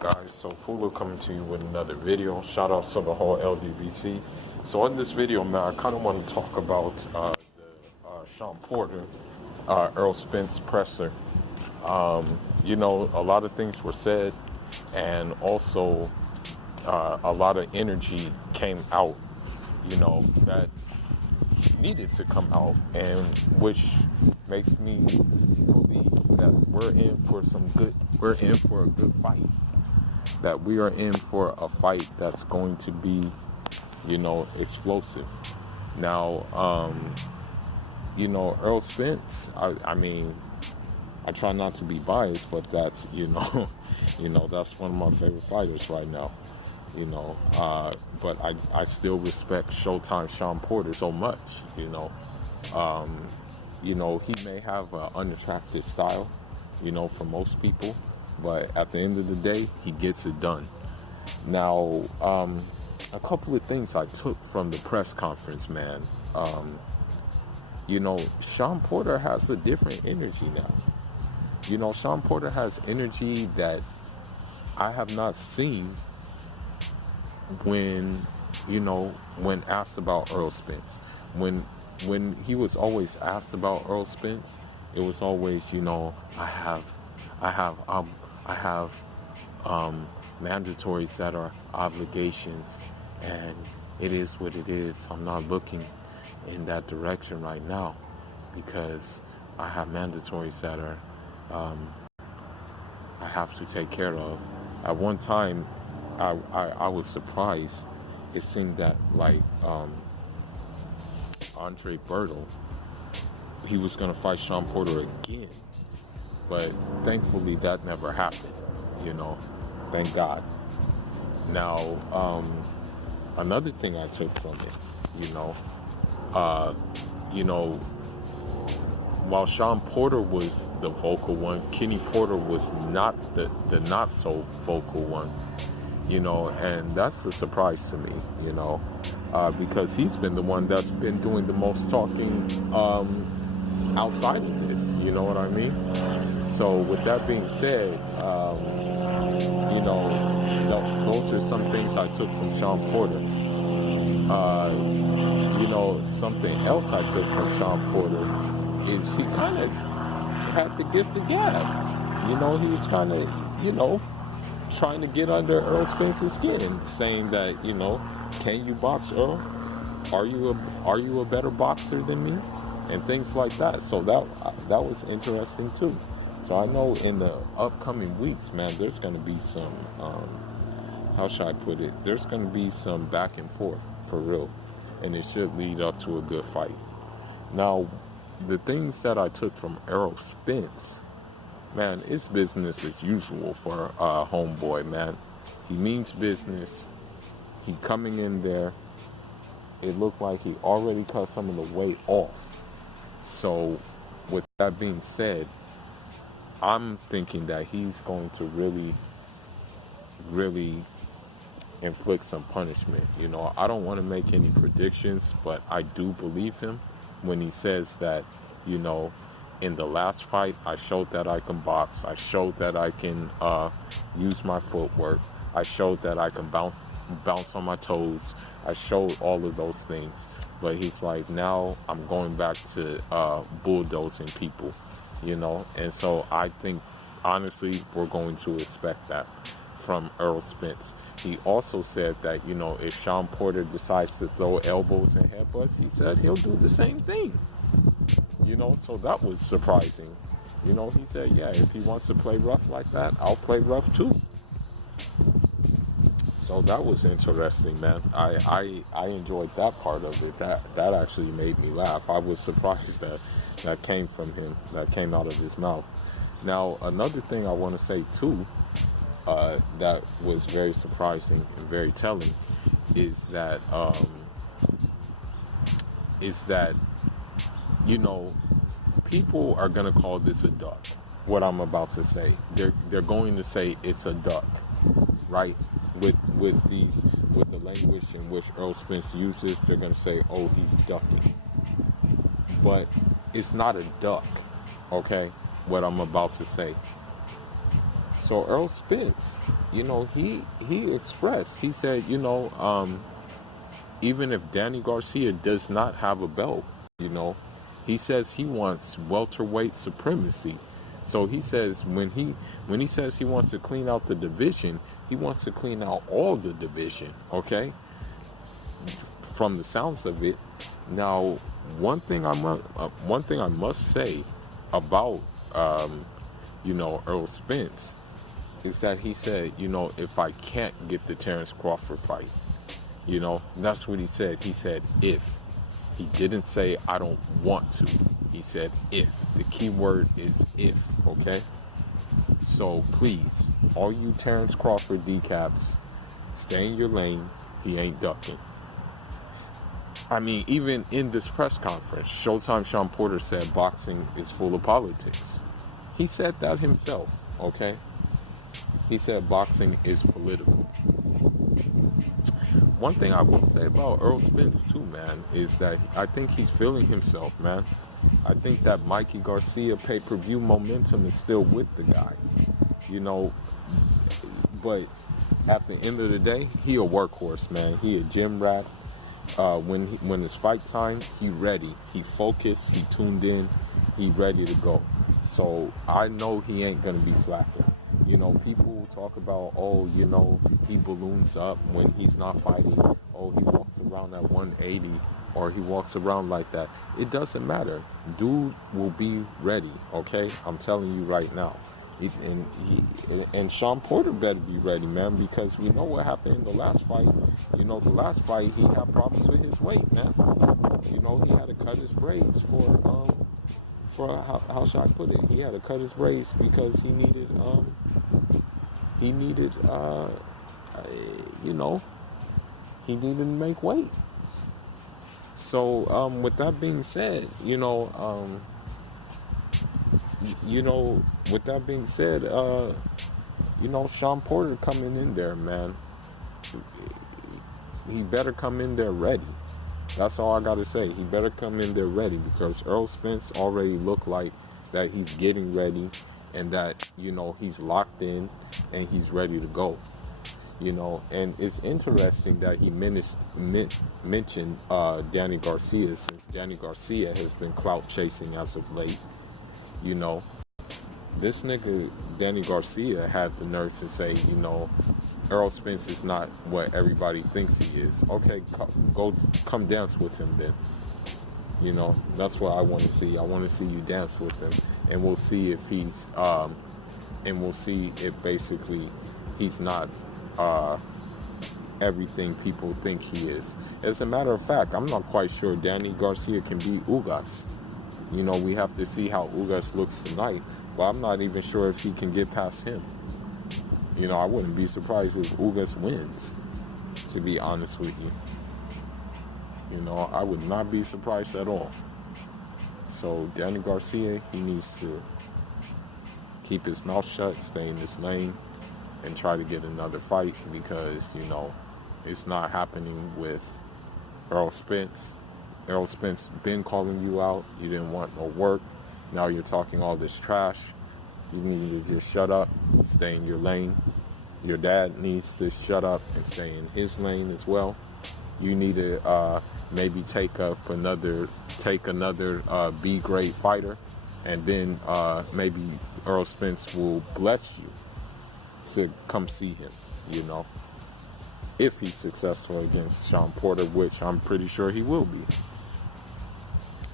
Guys? So Fulu coming to you with another video. Shout out to the whole LDBC. So in this video, man, I kind of want to talk about Sean Porter, Earl Spence presser. A lot of things were said, and also a lot of energy came out, that needed to come out, and which makes me believe that we're in for a good fight. That we are in for a fight that's going to be, explosive. Now, Earl Spence, I mean, I try not to be biased, but that's, that's one of my favorite fighters right now. But I still respect Showtime Sean Porter so much. He may have an unattractive style, for most people, but at the end of the day, he gets it done. Now, a couple of things I took from the press conference, man. Sean Porter has a different energy now. Sean Porter has energy that I have not seen when asked about Earl Spence. When he was always asked about Earl Spence, it was always, I have mandatories that are obligations, and it is what it is. I'm not looking in that direction right now because I have mandatories that are I have to take care of. At one time, I was surprised. It seemed that Andre Bertle, he was going to fight Sean Porter again, but thankfully that never happened. Thank God. Now, another thing I took from it, while Sean Porter was the vocal one, Kenny Porter was not the not so vocal one. And that's a surprise to me, because he's been the one that's been doing the most talking outside of this, you know what I mean? So with that being said, those are some things I took from Sean Porter. Something else I took from Sean Porter is he kind of had the gift of gab. He was kind of, trying to get under Earl Spence's skin, saying that, can you box, Earl? Are you a better boxer than me? And things like that. So that was interesting too. So I know in the upcoming weeks, man, there's going to be some, how should I put it? There's going to be some back and forth for real, and it should lead up to a good fight. Now, the things that I took from Earl Spence, man, it's business as usual for homeboy, man. He means business. He coming in there. It looked like he already cut some of the weight off. So, with that being said, I'm thinking that he's going to really, really inflict some punishment. I don't want to make any predictions, but I do believe him when he says that, in the last fight, I showed that I can box. I showed that I can use my footwork. I showed that I can bounce on my toes. I showed all of those things. But he's like, now I'm going back to bulldozing people, And so I think, honestly, we're going to expect that from Earl Spence. He also said that, if Sean Porter decides to throw elbows and headbutts, he said he'll do the same thing. So that was surprising. He said, yeah, if he wants to play rough like that, I'll play rough too. So that was interesting, man. I enjoyed that part of it. That actually made me laugh. I was surprised that came from him, that came out of his mouth. Now, another thing I want to say too, that was very surprising and very telling, is that people are gonna call this a duck. What I'm about to say, they're going to say it's a duck, right? With the language in which Earl Spence uses, they're gonna say, oh, he's ducking. But it's not a duck, okay? What I'm about to say. So Earl Spence, he expressed, he said, even if Danny Garcia does not have a belt, you know, he says he wants welterweight supremacy. So he says when he says he wants to clean out the division, he wants to clean out all the division, okay? From the sounds of it. Now, one thing I must say about Earl Spence is that he said, if I can't get the Terrence Crawford fight, that's what he said. He said if. He didn't say I don't want to. He said if. The key word is if, okay? So please, all you Terrence Crawford decaps, stay in your lane. He ain't ducking. I mean, even in this press conference, Showtime Sean Porter said boxing is full of politics. He said that himself, okay? He said boxing is political. One thing I will say about Earl Spence too, man, is that I think he's feeling himself, man. I think that Mikey Garcia pay-per-view momentum is still with the guy, but at the end of the day, he a workhorse, man. He a gym rat. When it's fight time, he ready. He focused. He tuned in. He ready to go. So I know he ain't gonna be slacking. People talk about, he balloons up when he's not fighting. Oh, he walks around at 180, or he walks around like that. It doesn't matter. Dude will be ready. Okay, I'm telling you right now. And Sean Porter better be ready, man, because we know what happened in the last fight. The last fight he had problems with his weight, man. He had to cut his braids for how should I put it? He had to cut his braids because he needed he needed to make weight. So with that being said, with that being said, Sean Porter coming in there, man. He better come in there ready. That's all I gotta say. He better come in there ready, because Earl Spence already looked like that he's getting ready, and that he's locked in and he's ready to go. And it's interesting that he mentioned Danny Garcia, since Danny Garcia has been clout chasing as of late. This nigga Danny Garcia had the nerve to say, Earl Spence is not what everybody thinks he is. Okay, come dance with him then. That's what I want to see. I want to see you dance with him, and we'll see if he's and we'll see if basically he's not everything people think he is. As a matter of fact, I'm not quite sure Danny Garcia can beat Ugas. We have to see how Ugas looks tonight, but I'm not even sure if he can get past him. I wouldn't be surprised if Ugas wins, to be honest with you. I would not be surprised at all. So Danny Garcia, he needs to keep his mouth shut, stay in his lane, and try to get another fight, because, it's not happening with Earl Spence. Earl Spence been calling you out. You didn't want no work. Now you're talking all this trash. You need to just shut up, stay in your lane. Your dad needs to shut up and stay in his lane as well. You need to maybe take another B-grade fighter, and then maybe Earl Spence will bless you to come see him, if he's successful against Sean Porter, which I'm pretty sure he will be.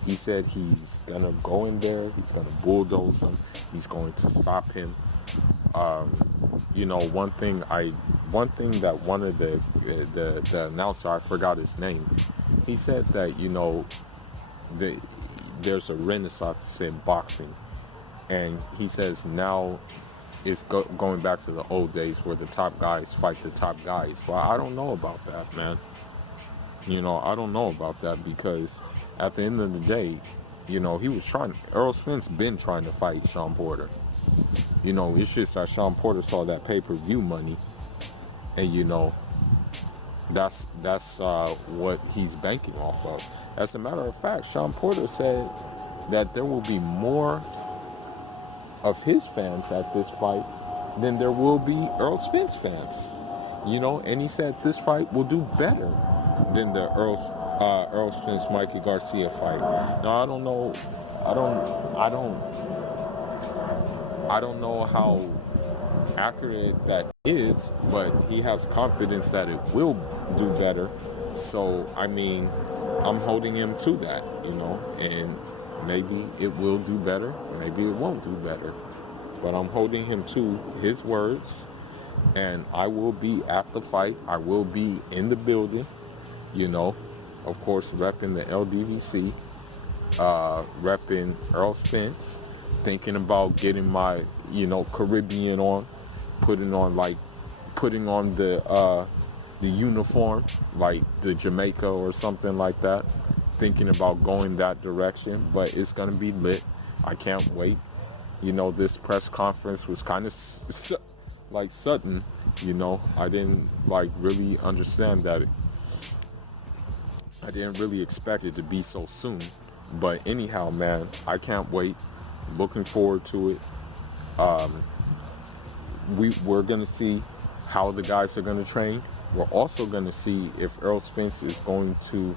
He said he's gonna go in there, he's gonna bulldoze him, he's going to stop him. One thing that one of the announcer, I forgot his name, he said that there's a renaissance in boxing, and he says now it's going back to the old days where the top guys fight the top guys. But I don't know about that, man. I don't know about that, because at the end of the day, Earl Spence been trying to fight Sean Porter. It's just that Sean Porter saw that pay-per-view money, and that's what he's banking off of. As a matter of fact, Sean Porter said that there will be more of his fans at this fight then there will be Earl Spence fans. And he said this fight will do better than the Earl Spence Mikey Garcia fight. Now I don't know, I don't know how accurate that is, but he has confidence that it will do better. So I mean, I'm holding him to that, and maybe it will do better, maybe it won't do better, but I'm holding him to his words, and I will be at the fight. I will be in the building, of course, repping the LDVC, repping Earl Spence, thinking about getting my, Caribbean on, putting on the uniform, like the Jamaica or something like that, thinking about going that direction, but it's going to be lit. I can't wait. This press conference was kind of like sudden, I didn't really understand that. I didn't really expect it to be so soon. But anyhow, man, I can't wait. Looking forward to it. We're going to see how the guys are going to train. We're also going to see if Earl Spence is going to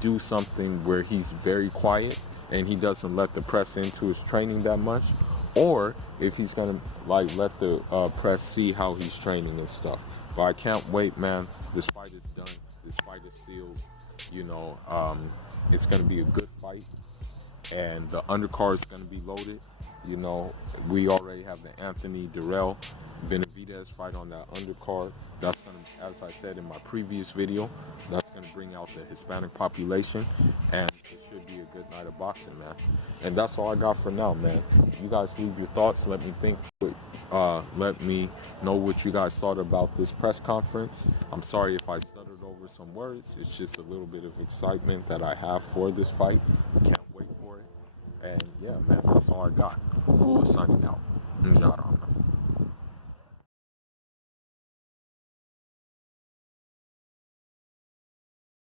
do something where he's very quiet and he doesn't let the press into his training that much, or if he's going to let the press see how he's training and stuff. But I can't wait, man. This fight is done. This fight is sealed. It's going to be a good fight, and the undercard is going to be loaded. We already have the Anthony Durrell Benavidez fight on that undercard. That's going to, as I said in my previous video, that's going to bring out the Hispanic population, and it should be a good night of boxing, man. And that's all I got for now, man. You guys leave your thoughts. Let me think. Let me know what you guys thought about this press conference. I'm sorry if I stuttered over some words. It's just a little bit of excitement that I have for this fight. I can't wait for it. And yeah, man, that's all I got. Full signing out. Njara.